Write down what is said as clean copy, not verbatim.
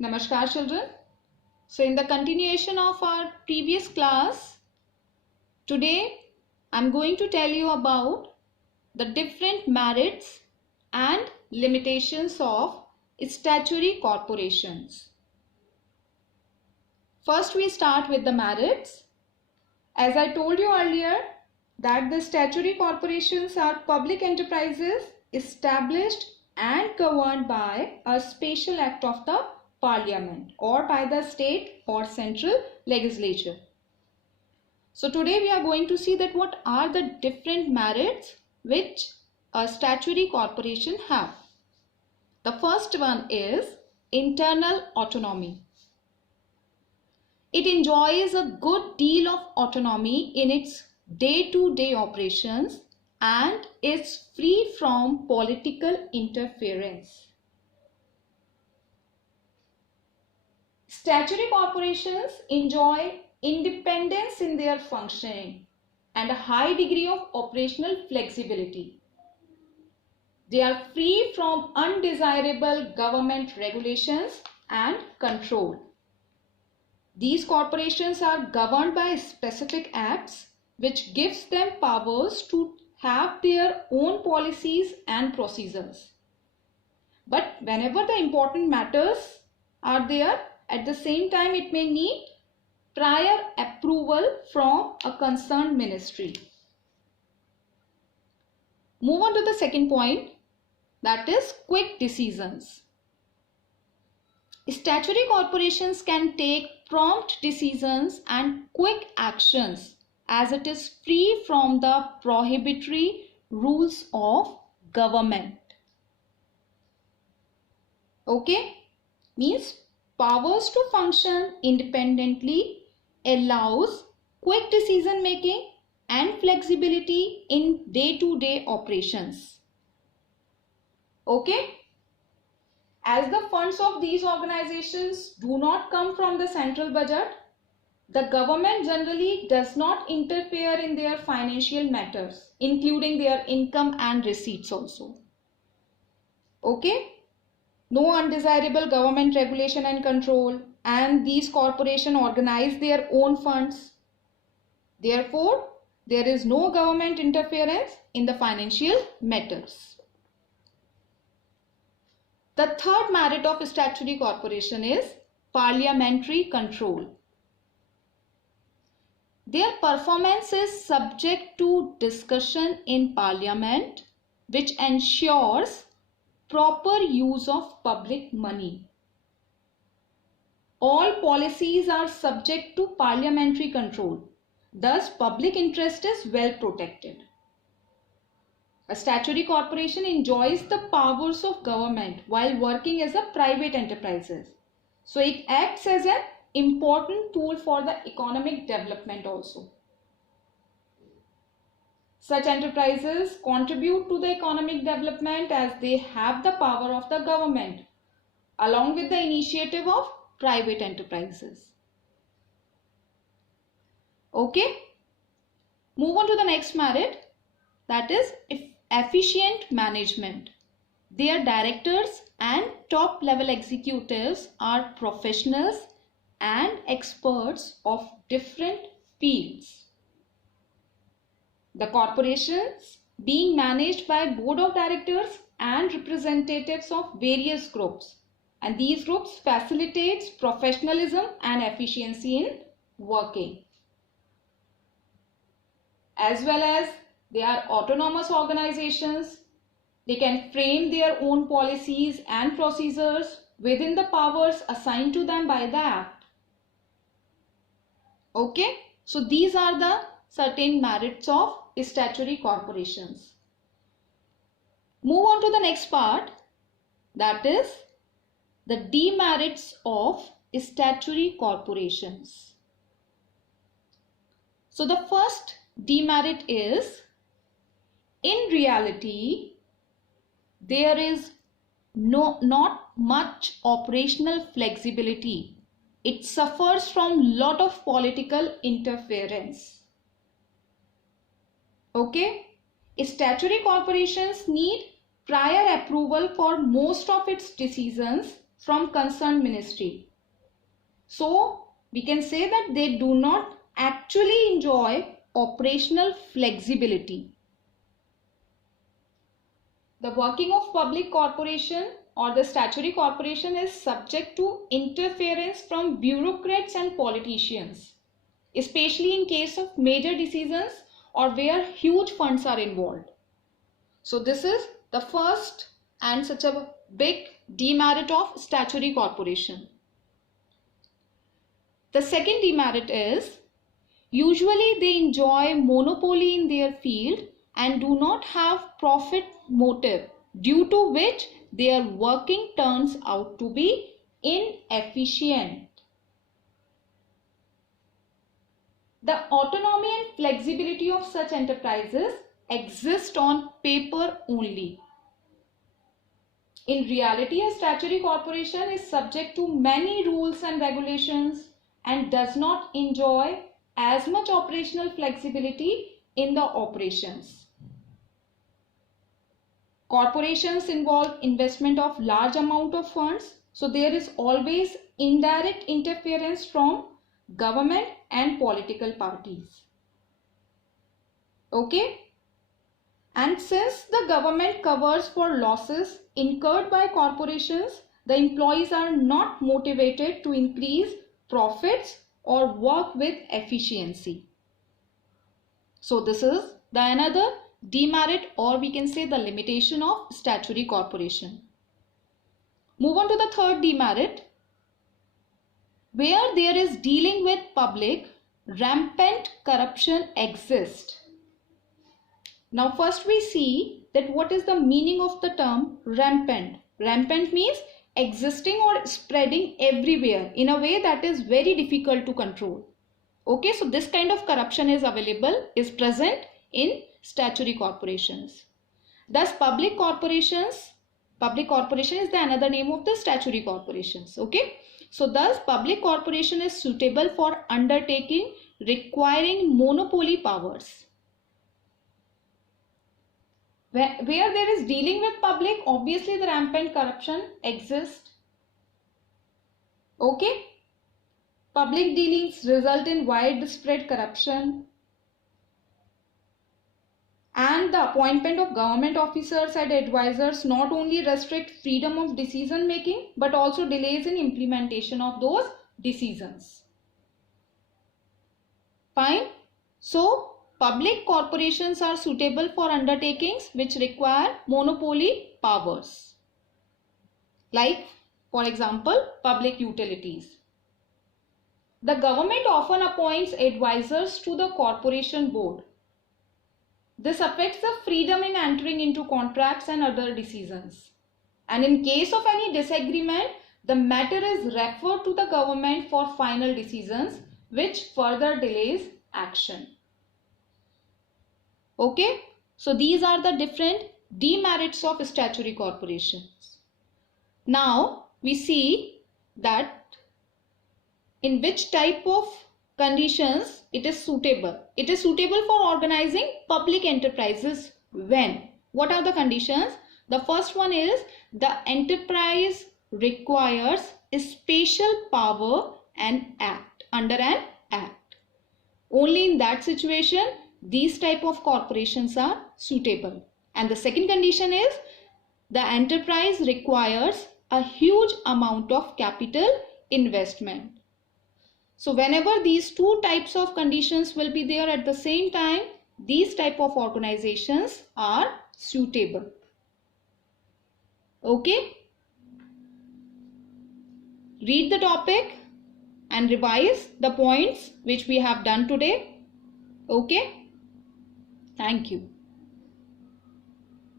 Namaskar children. So in the continuation of our previous class, today I'm going to tell you about the different merits and limitations of statutory corporations. First we start with the merits. As I told you earlier that the statutory corporations are public enterprises established and governed by a special act of the Parliament or by the state or central legislature. So today we are going to see that what are the different merits which a statutory corporation have. The first one is internal autonomy. It enjoys a good deal of autonomy in its day-to-day operations and is free from political interference. Statutory corporations enjoy independence in their functioning and a high degree of operational flexibility. They are free from undesirable government regulations and control. These corporations are governed by specific acts which gives them powers to have their own policies and procedures. But whenever the important matters are there, at the same time it may need prior approval from a concerned ministry. Move on to the second point, that is quick decisions. Statutory corporations can take prompt decisions and quick actions as it is free from the prohibitory rules of government. Okay, means powers to function independently allows quick decision making and flexibility in day-to-day operations. Okay. As the funds of these organizations do not come from the central budget, the government generally does not interfere in their financial matters, including their income and receipts also. Okay? No undesirable government regulation and control, and these corporations organize their own funds. Therefore, there is no government interference in the financial matters. The third merit of statutory corporation is parliamentary control. Their performance is subject to discussion in Parliament, which ensures proper use of public money. All policies are subject to parliamentary control. Thus, public interest is well protected. A statutory corporation enjoys the powers of government while working as a private enterprise. So it acts as an important tool for the economic development also. Such enterprises contribute to the economic development as they have the power of the government along with the initiative of private enterprises. Okay, move on to the next merit, that is efficient management. Their directors and top level executives are professionals and experts of different fields. The corporations being managed by board of directors and representatives of various groups, and these groups facilitates professionalism and efficiency in working. As well as they are autonomous organizations. They can frame their own policies and procedures within the powers assigned to them by the Act. Okay, so these are the certain merits of statutory corporations. Move on to the next part, that is the demerits of statutory corporations. So the first demerit is, in reality, there is not much operational flexibility. It suffers from lot of political interference. Okay, statutory corporations need prior approval for most of its decisions from concerned ministry. So we can say that they do not actually enjoy operational flexibility. The working of public corporation or the statutory corporation is subject to interference from bureaucrats and politicians, especially in case of major decisions or where huge funds are involved. So this is the first and such a big demerit of statutory corporation. The second demerit is usually they enjoy monopoly in their field and do not have profit motive, due to which their working turns out to be inefficient. The autonomy and flexibility of such enterprises exist on paper only. In reality, a statutory corporation is subject to many rules and regulations and does not enjoy as much operational flexibility in the operations. Corporations involve investment of large amount of funds, so there is always indirect interference from government and political parties. Okay? And since the government covers for losses incurred by corporations, the employees are not motivated to increase profits or work with efficiency. So this is the another demerit, or we can say the limitation of statutory corporation. Move on to the third demerit. Where there is dealing with public, rampant corruption exists. Now first we see that what is the meaning of the term rampant. Rampant means existing or spreading everywhere in a way that is very difficult to control. Okay, so this kind of corruption is present in statutory corporations. Thus public corporation is the another name of the statutory corporations. Okay, so thus public corporation is suitable for undertaking requiring monopoly powers. Where there is dealing with public, obviously the rampant corruption exists. Okay, public dealings result in widespread corruption, and the appointment of government officers and advisors not only restrict freedom of decision making but also delays in implementation of those decisions. Fine. So public corporations are suitable for undertakings which require monopoly powers, like for example public utilities. The government often appoints advisors to the corporation board. This affects the freedom in entering into contracts and other decisions. And in case of any disagreement, the matter is referred to the government for final decisions, which further delays action. Okay, so these are the different demerits of statutory corporations. Now we see that in which type of conditions it is suitable. It is suitable for organizing public enterprises when? What are the conditions? The first one is the enterprise requires a special power and act under an act. Only in that situation these type of corporations are suitable. And the second condition is the enterprise requires a huge amount of capital investment. So whenever these two types of conditions will be there at the same time, these type of organizations are suitable. Okay. Read the topic and revise the points which we have done today. Okay. Thank you.